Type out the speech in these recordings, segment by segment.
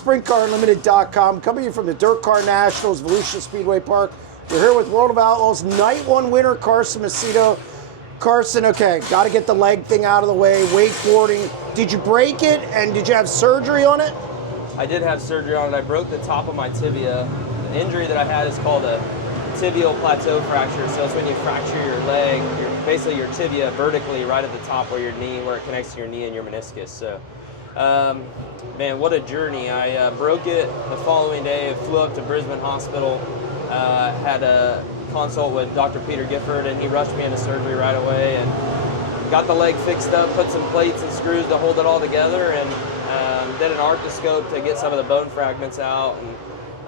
SprintCarUnlimited.com, coming to you from the Dirt Car Nationals, Volusia Speedway Park. We're here with World of Outlaws Night 1 winner Carson Macedo. Carson, okay, got to get the leg thing out of the way, wakeboarding. Did you break it, and did you have surgery on it? I did have surgery on it. I broke the top of my tibia. The injury that I had is called a tibial plateau fracture. So it's when you fracture your leg, basically your tibia vertically right at the top where your knee, where it connects to your knee and your meniscus. So, man, what a journey. I broke it the following day, flew up to Brisbane Hospital, had a consult with Dr. Peter Gifford, and he rushed me into surgery right away and got the leg fixed up, put some plates and screws to hold it all together, and did an arthroscope to get some of the bone fragments out.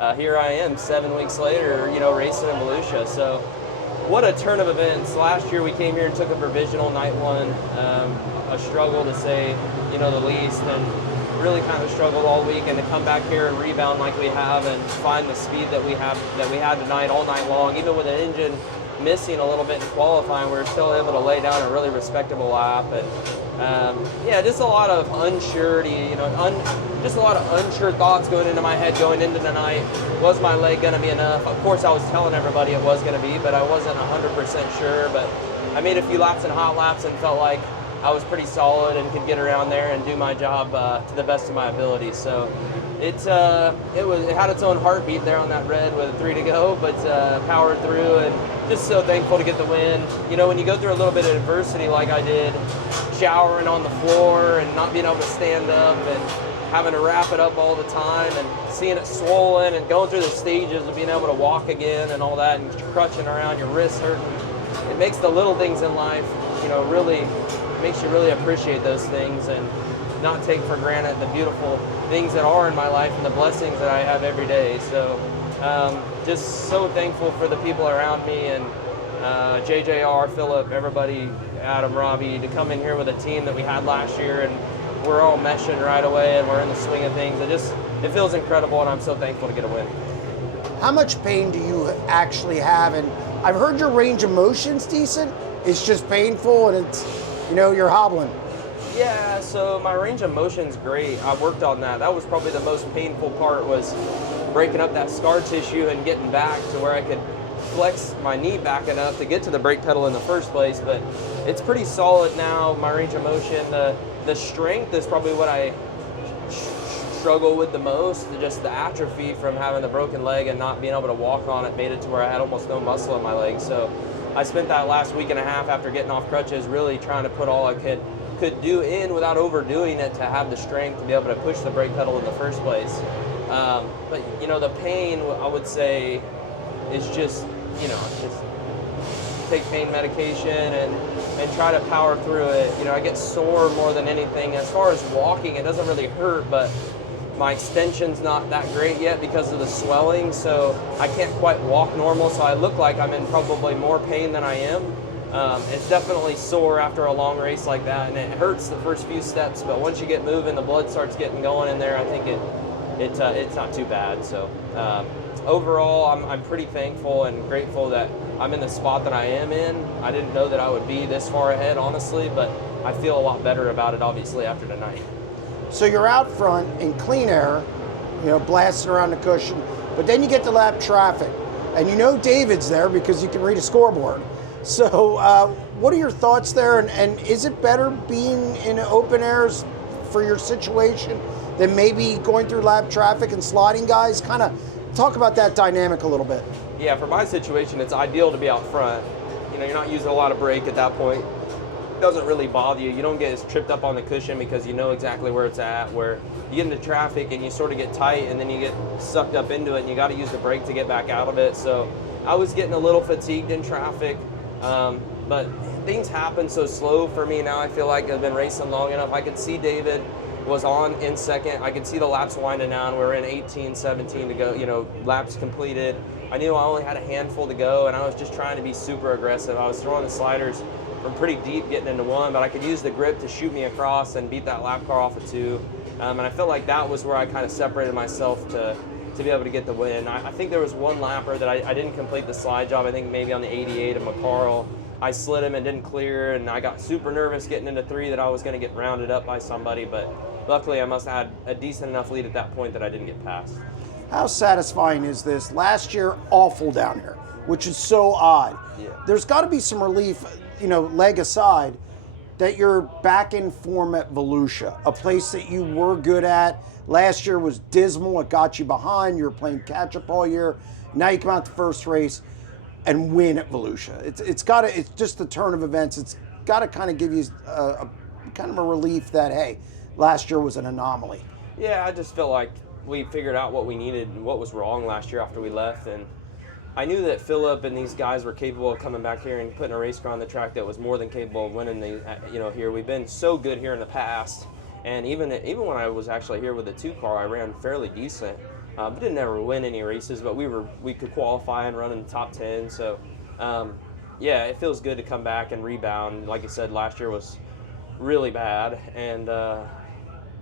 And here I am 7 weeks later, racing in Volusia. So what a turn of events. Last year we came here and took a provisional Night 1, a struggle to say, the least, and really kind of struggled all week, and to come back here and rebound like we have and find the speed that we had tonight all night long, even with an engine missing a little bit in qualifying, we were still able to lay down a really respectable lap. And yeah, just a lot of unsurety, just a lot of unsure thoughts going into my head going into the night. Was my leg going to be enough? Of course, I was telling everybody it was going to be, but I wasn't 100% sure. But I made a few laps and hot laps and felt like I was pretty solid and could get around there and do my job to the best of my ability. So it had its own heartbeat there on that red with 3 to go, but powered through, and just so thankful to get the win. When you go through a little bit of adversity like I did, showering on the floor and not being able to stand up and having to wrap it up all the time and seeing it swollen and going through the stages of being able to walk again and all that and crutching around, your wrists hurting. It makes the little things in life, really makes you really appreciate those things and not take for granted the beautiful things that are in my life and the blessings that I have every day. So just so thankful for the people around me, and JJR, Philip, everybody, Adam, Robbie, to come in here with a team that we had last year, and we're all meshing right away and we're in the swing of things. It feels incredible, and I'm so thankful to get a win. How much pain do you actually have? And I've heard your range of motion's decent. It's just painful, and it's, you're hobbling. Yeah, so my range of motion's great. I worked on that. That was probably the most painful part, was breaking up that scar tissue and getting back to where I could flex my knee back enough to get to the brake pedal in the first place. But it's pretty solid now, my range of motion. The strength is probably what I struggle with the most. Just the atrophy from having the broken leg and not being able to walk on it made it to where I had almost no muscle in my leg. So I spent that last week and a half after getting off crutches really trying to put all I could do in without overdoing it to have the strength to be able to push the brake pedal in the first place. But the pain, I would say, is just just take pain medication and try to power through it. I get sore more than anything. As far as walking, it doesn't really hurt, but my extension's not that great yet because of the swelling, so I can't quite walk normal, so I look like I'm in probably more pain than I am. It's definitely sore after a long race like that, and it hurts the first few steps, but once you get moving, the blood starts getting going in there. I think it's not too bad. So overall, I'm pretty thankful and grateful that I'm in the spot that I am in. I didn't know that I would be this far ahead, honestly, but I feel a lot better about it, obviously, after tonight. So you're out front in clean air, blasting around the cushion, but then you get to lap traffic, and David's there because you can read a scoreboard. So what are your thoughts there, and is it better being in open airs for your situation than maybe going through lap traffic and sliding guys? Kind of talk about that dynamic a little bit. Yeah, for my situation, it's ideal to be out front. You're not using a lot of brake at that point. It doesn't really bother you. You don't get as tripped up on the cushion because you know exactly where it's at, where you get into traffic and you sort of get tight and then you get sucked up into it and you got to use the brake to get back out of it. So I was getting a little fatigued in traffic. But things happen so slow for me now. I feel like I've been racing long enough. I could see David was on in second. I could see the laps winding down. We're in 18, 17 to go, laps completed. I knew I only had a handful to go, and I was just trying to be super aggressive. I was throwing the sliders from pretty deep getting into one, but I could use the grip to shoot me across and beat that lap car off of 2. And I felt like that was where I kind of separated myself to be able to get the win. I think there was one lapper that I didn't complete the slide job. I think maybe on the 88 of McCarl. I slid him and didn't clear, and I got super nervous getting into 3 that I was going to get rounded up by somebody, but luckily I must have had a decent enough lead at that point that I didn't get past. How satisfying is this? Last year, awful down here, which is so odd. Yeah. There's got to be some relief, leg aside, that you're back in form at Volusia, a place that you were good at. Last year was dismal. It got you behind. You were playing catch-up all year. Now you come out the first race and win at Volusia. It's just the turn of events. It's got to kind of give you a kind of a relief that, hey, last year was an anomaly. Yeah, I just felt like we figured out what we needed and what was wrong last year after we left, and I knew that Phillip and these guys were capable of coming back here and putting a race car on the track that was more than capable of winning here. We've been so good here in the past, and even when I was actually here with the 2-car, I ran fairly decent. But didn't ever win any races, but we could qualify and run in the top 10. So, yeah, it feels good to come back and rebound. Like I said, last year was really bad, and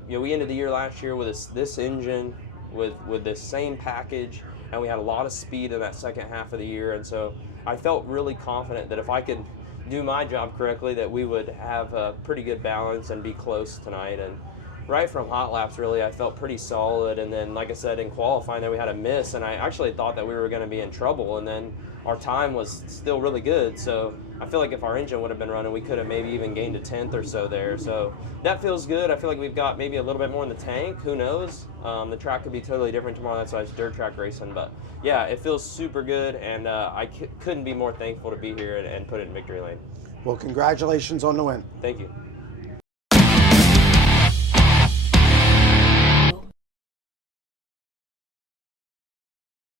we ended the year last year with this engine, with this same package, and we had a lot of speed in that second half of the year. And so I felt really confident that if I could do my job correctly, that we would have a pretty good balance and be close tonight. And right from hot laps, really, I felt pretty solid. And then, like I said, in qualifying, that we had a miss, and I actually thought that we were going to be in trouble. And then our time was still really good. So I feel like if our engine would have been running, we could have maybe even gained a 10th or so there. So that feels good. I feel like we've got maybe a little bit more in the tank. Who knows? The track could be totally different tomorrow. That's why it's dirt track racing. But yeah, it feels super good, and I couldn't be more thankful to be here and put it in victory lane. Well, congratulations on the win. Thank you.